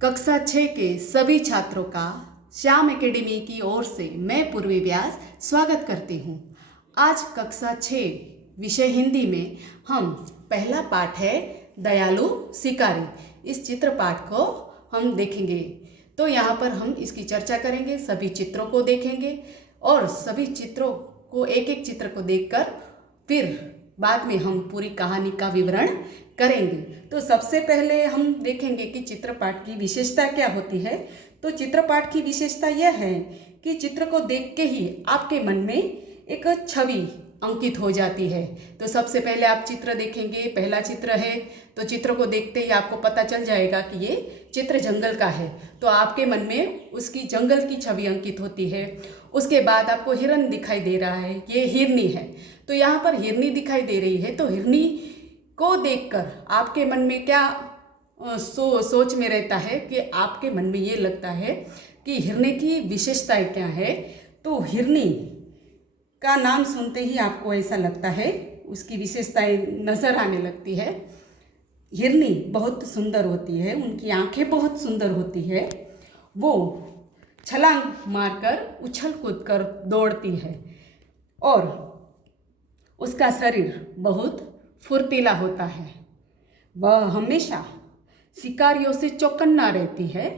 कक्षा 6 के सभी छात्रों का श्याम एकेडमी की ओर से मैं पूर्वी व्यास स्वागत करती हूँ। आज कक्षा 6 विषय हिंदी में हम पहला पाठ है दयालु शिकारी। इस चित्र पाठ को हम देखेंगे। तो यहाँ पर हम इसकी चर्चा करेंगे, सभी चित्रों को देखेंगे और सभी चित्रों को एक एक चित्र को देखकर फिर बाद में हम पूरी कहानी का विवरण करेंगे। तो सबसे पहले हम देखेंगे कि चित्रपाठ की विशेषता क्या होती है। तो चित्रपाठ की विशेषता यह है कि चित्र को देख के ही आपके मन में एक छवि अंकित हो जाती है। तो सबसे पहले आप चित्र देखेंगे, पहला चित्र है तो चित्र को देखते ही आपको पता चल जाएगा कि ये चित्र जंगल का है, तो आपके मन में उसकी जंगल की छवि अंकित होती है। उसके बाद आपको हिरन दिखाई दे रहा है, ये हिरनी है, तो यहाँ पर हिरनी दिखाई दे रही है। तो हिरनी को देखकर आपके मन में क्या सोच में रहता है कि आपके मन में ये लगता है कि हिरनी की विशेषताएं क्या है। तो हिरनी का नाम सुनते ही आपको ऐसा लगता है, उसकी विशेषताएं नजर आने लगती है। हिरनी बहुत सुंदर होती है, उनकी आंखें बहुत सुंदर होती है, वो छलांग मारकर उछल कूद कर दौड़ती है और उसका शरीर बहुत फुर्तीला होता है। वह हमेशा शिकारियों से चौकन्ना रहती है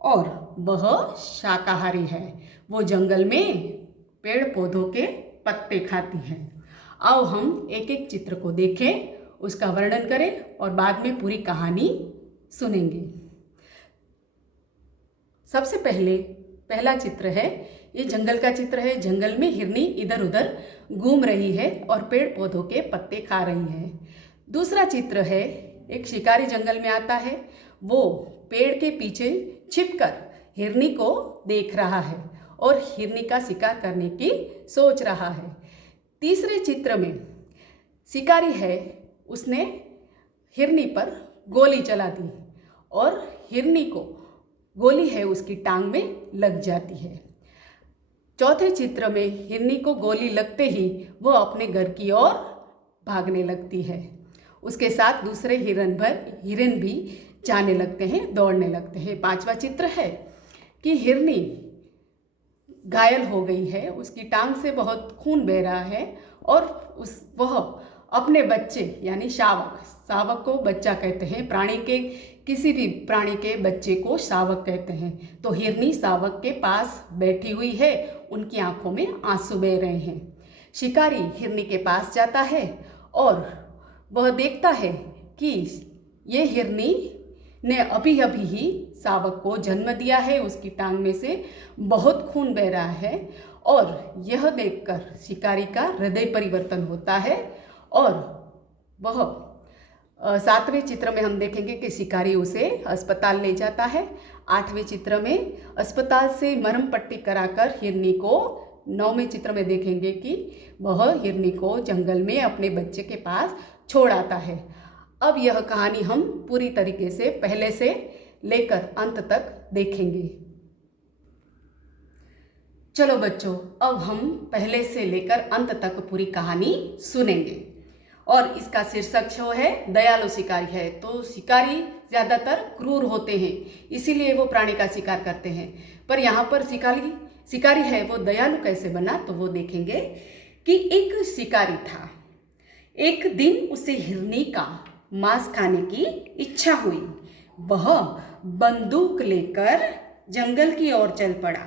और वह शाकाहारी है। वो जंगल में पेड़ पौधों के पत्ते खाती है। आओ हम एक एक चित्र को देखें, उसका वर्णन करें और बाद में पूरी कहानी सुनेंगे। सबसे पहले पहला चित्र है, ये जंगल का चित्र है। जंगल में हिरनी इधर उधर घूम रही है और पेड़ पौधों के पत्ते खा रही है। दूसरा चित्र है, एक शिकारी जंगल में आता है, वो पेड़ के पीछे छिपकर हिरनी को देख रहा है और हिरनी का शिकार करने की सोच रहा है। तीसरे चित्र में शिकारी है, उसने हिरनी पर गोली चला दी और हिरनी को गोली है उसकी टांग में लग जाती है। चौथे चित्र में हिरनी को गोली लगते ही वो अपने घर की ओर भागने लगती है। उसके साथ दूसरे हिरन भी जाने लगते हैं, दौड़ने लगते हैं। पांचवा चित्र है कि हिरनी घायल हो गई है, उसकी टांग से बहुत खून बह रहा है और वह अपने बच्चे यानी शावक को बच्चा कहते हैं, प्राणी के किसी भी प्राणी के बच्चे को शावक कहते हैं। तो हिरनी शावक के पास बैठी हुई है, उनकी आंखों में आंसू बह रहे हैं। शिकारी हिरनी के पास जाता है और वह देखता है कि ये हिरनी ने अभी अभी ही शावक को जन्म दिया है, उसकी टांग में से बहुत खून बह रहा है और यह देखकर शिकारी का हृदय परिवर्तन होता है और वह सातवें चित्र में हम देखेंगे कि शिकारी उसे अस्पताल ले जाता है। आठवें चित्र में अस्पताल से मरहम पट्टी कराकर हिरनी को, नौवें चित्र में देखेंगे कि वह हिरनी को जंगल में अपने बच्चे के पास छोड़ आता है। अब यह कहानी हम पूरी तरीके से पहले से लेकर अंत तक देखेंगे। चलो बच्चों, अब हम पहले से लेकर अंत तक पूरी कहानी सुनेंगे और इसका शीर्षक जो है दयालु शिकारी है। तो शिकारी ज़्यादातर क्रूर होते हैं, इसीलिए वो प्राणी का शिकार करते हैं, पर यहाँ पर शिकारी है वो दयालु कैसे बना, तो वो देखेंगे कि एक शिकारी था। एक दिन उसे हिरनी का मांस खाने की इच्छा हुई। वह बंदूक लेकर जंगल की ओर चल पड़ा।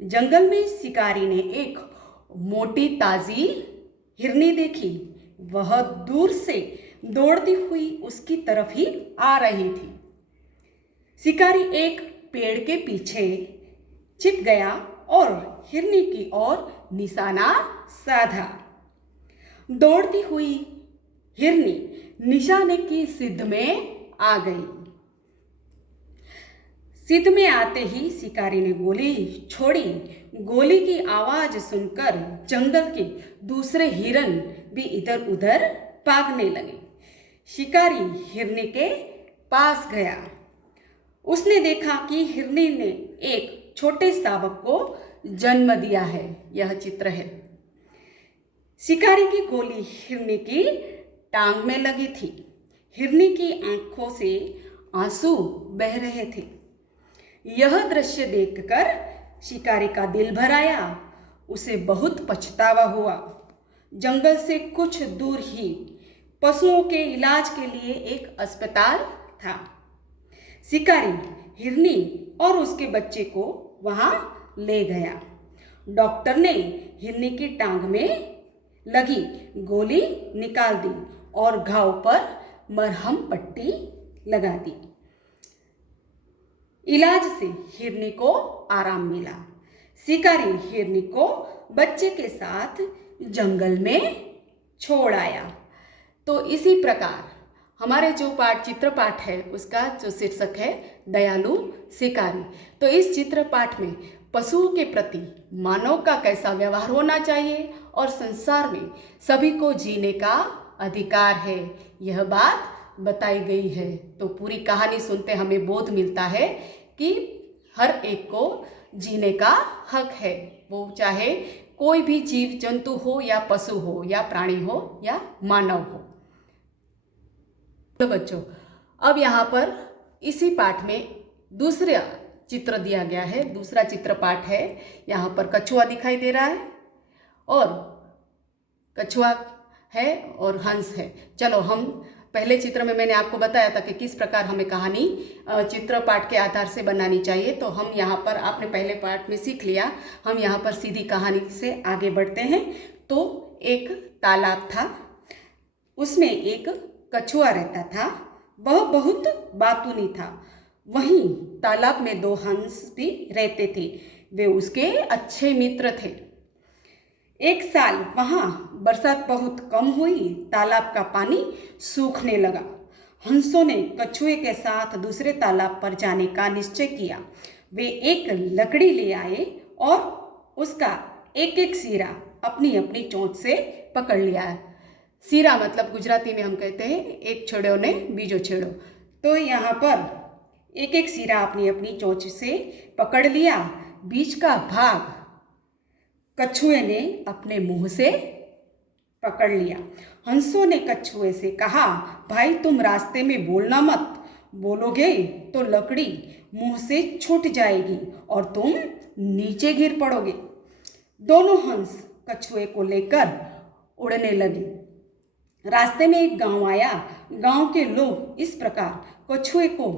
जंगल में शिकारी ने एक मोटी ताजी हिरनी देखी। वह दूर से दौड़ती हुई उसकी तरफ ही आ रही थी। शिकारी एक पेड़ के पीछे छिप गया और हिरनी की ओर निशाना साधा। दौड़ती हुई हिरनी निशाने की सिद्ध में आ गई। सिद्ध में आते ही शिकारी ने गोली छोड़ी। गोली की आवाज सुनकर जंगल के दूसरे हिरन भी इधर उधर भागने लगे। शिकारी हिरनी के पास गया। उसने देखा कि हिरनी ने एक छोटे शावक को जन्म दिया है। यह चित्र है। शिकारी की गोली हिरनी की टांग में लगी थी। हिरनी की आंखों से आंसू बह रहे थे। यह दृश्य देखकर शिकारी का दिल भर आया। उसे बहुत पछतावा हुआ। जंगल से कुछ दूर ही पशुओं के इलाज के लिए एक अस्पताल था। शिकारी हिरनी और उसके बच्चे को वहां ले गया। डॉक्टर ने हिरनी की टांग में लगी गोली निकाल दी और घाव पर मरहम पट्टी लगा दी। इलाज से हिरनी को आराम मिला। शिकारी हिरनी को बच्चे के साथ जंगल में छोड़ आया। तो इसी प्रकार हमारे जो चित्र पाठ है उसका जो शीर्षक है दयालु शिकारी। तो इस चित्र पाठ में पशुओं के प्रति मानव का कैसा व्यवहार होना चाहिए और संसार में सभी को जीने का अधिकार है, यह बात बताई गई है। तो पूरी कहानी सुनते हमें बोध मिलता है कि हर एक को जीने का हक है, वो चाहे कोई भी जीव जंतु हो या पशु हो या प्राणी हो या मानव हो। तो बच्चों, अब यहाँ पर इसी पाठ में दूसरा चित्र दिया गया है। दूसरा चित्र पाठ है, यहाँ पर कछुआ दिखाई दे रहा है और कछुआ है और हंस है। चलो, हम पहले चित्र में मैंने आपको बताया था कि किस प्रकार हमें कहानी चित्र पाठ के आधार से बनानी चाहिए। तो हम यहाँ पर आपने पहले पाठ में सीख लिया, हम यहाँ पर सीधी कहानी से आगे बढ़ते हैं। तो एक तालाब था, उसमें एक कछुआ रहता था। वह बहुत बातूनी था। वहीं तालाब में दो हंस भी रहते थे, वे उसके अच्छे मित्र थे। एक साल वहाँ बरसात बहुत कम हुई, तालाब का पानी सूखने लगा। हंसों ने कछुए के साथ दूसरे तालाब पर जाने का निश्चय किया। वे एक लकड़ी ले आए और उसका एक एक सिरा अपनी अपनी चोंच से पकड़ लिया। सिरा मतलब गुजराती में हम कहते हैं एक छेड़ो ने बीजो छेड़ो। तो यहाँ पर एक एक सिरा अपनी अपनी चोंच से पकड़ लिया। बीच का भाग कछुए ने अपने मुंह से पकड़ लिया। हंसों ने कछुए से कहा, भाई तुम रास्ते में बोलना मत, बोलोगे तो लकड़ी मुंह से छूट जाएगी और तुम नीचे गिर पड़ोगे। दोनों हंस कछुए को लेकर उड़ने लगे। रास्ते में एक गांव आया। गांव के लोग इस प्रकार कछुए को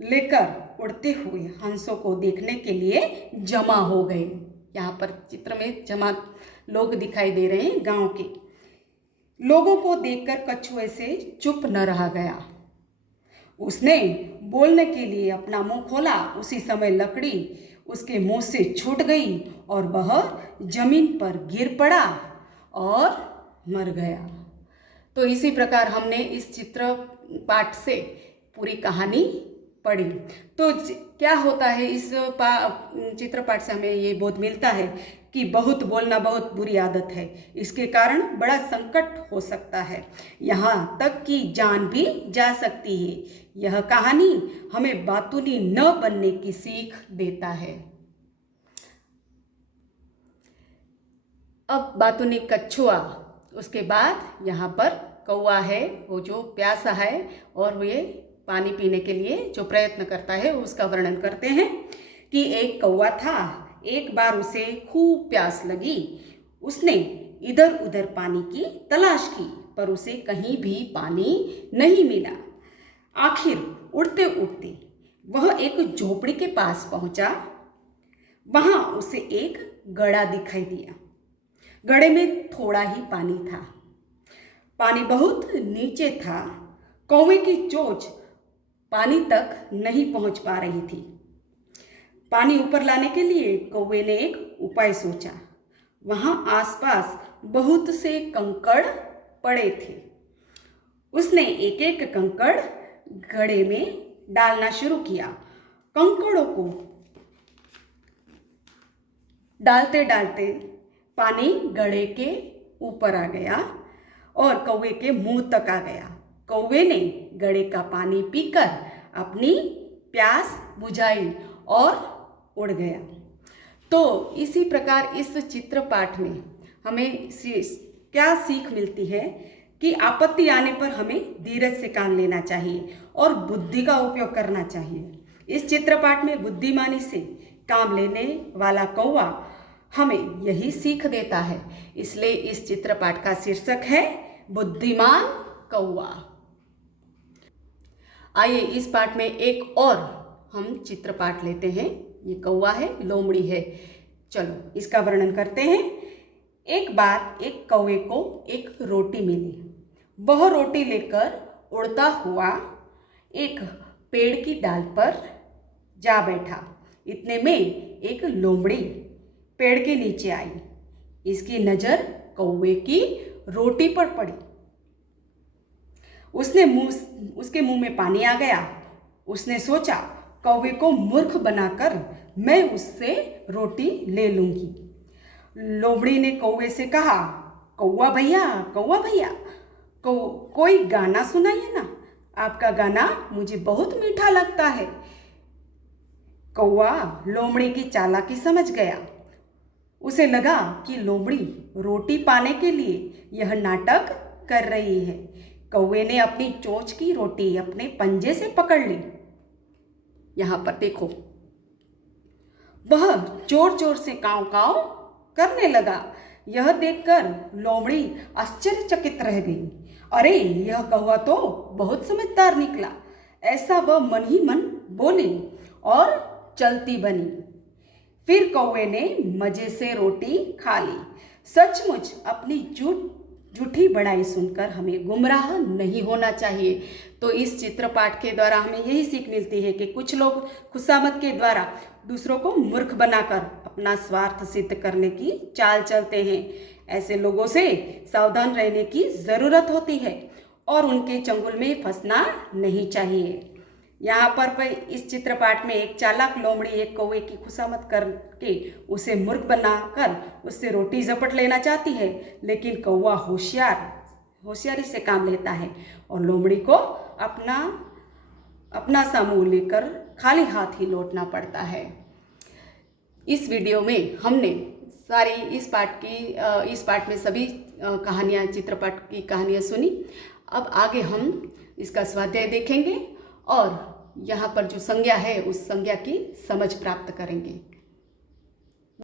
लेकर उड़ते हुए हंसों को देखने के लिए जमा हो गए। यहाँ पर चित्र में जमा लोग दिखाई दे रहे हैं। गांव के लोगों को देखकर कछुए से चुप न रहा गया। उसने बोलने के लिए अपना मुंह खोला। उसी समय लकड़ी उसके मुंह से छूट गई और वह जमीन पर गिर पड़ा और मर गया। तो इसी प्रकार हमने इस चित्र पाठ से पूरी कहानी पढ़ी। तो क्या होता है इस चित्र पाठ से हमें ये बोध मिलता है कि बहुत बोलना बहुत बुरी आदत है। इसके कारण बड़ा संकट हो सकता है, यहाँ तक कि जान भी जा सकती है। यह कहानी हमें बातूनी न बनने की सीख देता है। अब बातूनी कछुआ, उसके बाद यहाँ पर कौवा है, वो जो प्यासा है और ये पानी पीने के लिए जो प्रयत्न करता है उसका वर्णन करते हैं कि एक कौवा था। एक बार उसे खूब प्यास लगी। उसने इधर उधर पानी की तलाश की पर उसे कहीं भी पानी नहीं मिला। आखिर उड़ते उड़ते वह एक झोपड़ी के पास पहुंचा। वहां उसे एक घड़ा दिखाई दिया। घड़े में थोड़ा ही पानी था। पानी बहुत नीचे था। कौवे की चोंच पानी तक नहीं पहुंच पा रही थी। पानी ऊपर लाने के लिए कौवे ने एक उपाय सोचा। वहां आसपास बहुत से कंकड़ पड़े थे। उसने एक एक कंकड़ घड़े में डालना शुरू किया। कंकड़ों को डालते डालते पानी घड़े के ऊपर आ गया और कौवे के मुंह तक आ गया। कौवे ने घड़े का पानी पीकर अपनी प्यास बुझाई और उड़ गया। तो इसी प्रकार इस चित्र पाठ में हमें क्या सीख मिलती है कि आपत्ति आने पर हमें धीरज से काम लेना चाहिए और बुद्धि का उपयोग करना चाहिए। इस चित्रपाठ में बुद्धिमानी से काम लेने वाला कौवा हमें यही सीख देता है। इसलिए इस चित्रपाठ का शीर्षक है बुद्धिमान कौवा। आइए इस पाठ में एक और हम चित्रपाठ लेते हैं। ये कौवा है, लोमड़ी है। चलो इसका वर्णन करते हैं। एक बार एक कौवे को एक रोटी मिली। वह रोटी लेकर उड़ता हुआ एक पेड़ की डाल पर जा बैठा। इतने में एक लोमड़ी पेड़ के नीचे आई। इसकी नज़र कौवे की रोटी पर पड़ी। उसके मुंह में पानी आ गया। उसने सोचा, कौवे को मूर्ख बनाकर मैं उससे रोटी ले लूंगी। लोमड़ी ने कौवे से कहा, कौवा भैया, कौवा भैया, कोई गाना सुनाइए ना। आपका गाना मुझे बहुत मीठा लगता है। कौवा लोमड़ी की चालाकी समझ गया। उसे लगा कि लोमड़ी रोटी पाने के लिए यह नाटक कर रही है। कौवे ने अपनी चोंच की रोटी अपने पंजे से पकड़ ली। यहाँ पर देखो, वह जोर जोर से काव काव करने लगा। यह देखकर लोमड़ी आश्चर्यचकित रह गई। अरे, यह कौवा तो बहुत समझदार निकला, ऐसा वह मन ही मन बोली और चलती बनी। फिर कौवे ने मजे से रोटी खा ली। सचमुच अपनी झूठी बड़ाई सुनकर हमें गुमराह नहीं होना चाहिए। तो इस चित्रपाठ के द्वारा हमें यही सीख मिलती है कि कुछ लोग खुशामद के द्वारा दूसरों को मूर्ख बनाकर अपना स्वार्थ सिद्ध करने की चाल चलते हैं। ऐसे लोगों से सावधान रहने की ज़रूरत होती है और उनके चंगुल में फंसना नहीं चाहिए। यहाँ पर इस चित्रपाठ में एक चालाक लोमड़ी एक कौवे की खुशामद करके उसे मूर्ख बनाकर उससे रोटी झपट लेना चाहती है, लेकिन कौवा होशियारी से काम लेता है और लोमड़ी को अपना सा मुंह लेकर खाली हाथ ही लौटना पड़ता है। इस वीडियो में हमने सारी इस पाठ में सभी कहानियाँ, चित्रपट की कहानियाँ सुनी। अब आगे हम इसका स्वाध्याय देखेंगे और यहाँ पर जो संज्ञा है उस संज्ञा की समझ प्राप्त करेंगे।